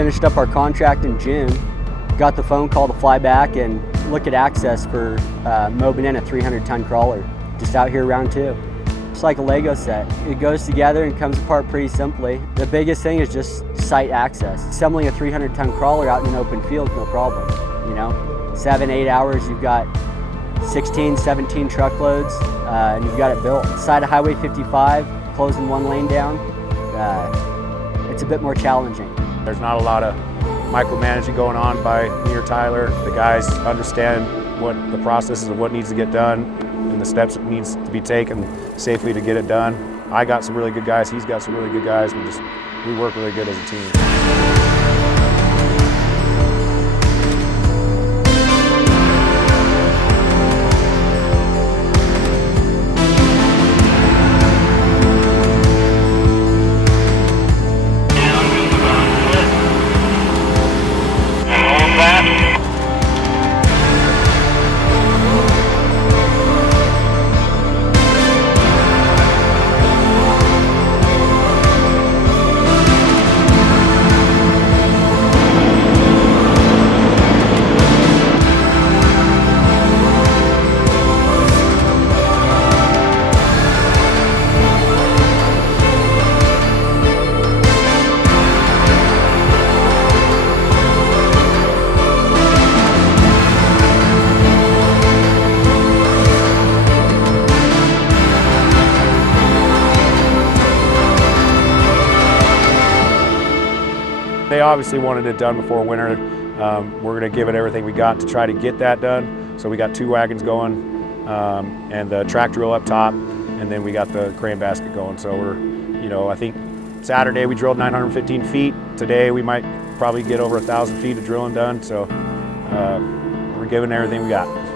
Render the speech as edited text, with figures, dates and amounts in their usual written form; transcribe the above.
finished up our contract in June, got the phone call to fly back and look at access for mobbing in a 300-ton crawler, just out here round 2. It's like a Lego set. It goes together and comes apart pretty simply. The biggest thing is just site access. Assembling a 300-ton crawler out in an open field is no problem. You know, 7-8 hours, you've got 16, 17 truckloads, and you've got it built. Side of Highway 55, closing one lane down, it's a bit more challenging. There's not a lot of micromanaging going on by me or Tyler. The guys understand what the process is of what needs to get done and the steps that needs to be taken safely to get it done. I got some really good guys, he's got some really good guys. We work really good as a team. They obviously wanted it done before winter. We're going to give it everything we got to try to get that done. So we got 2 wagons going and the track drill up top, and then we got the crane basket going. So I think Saturday we drilled 915 feet. Today we might probably get over 1,000 feet of drilling done. So we're giving everything we got.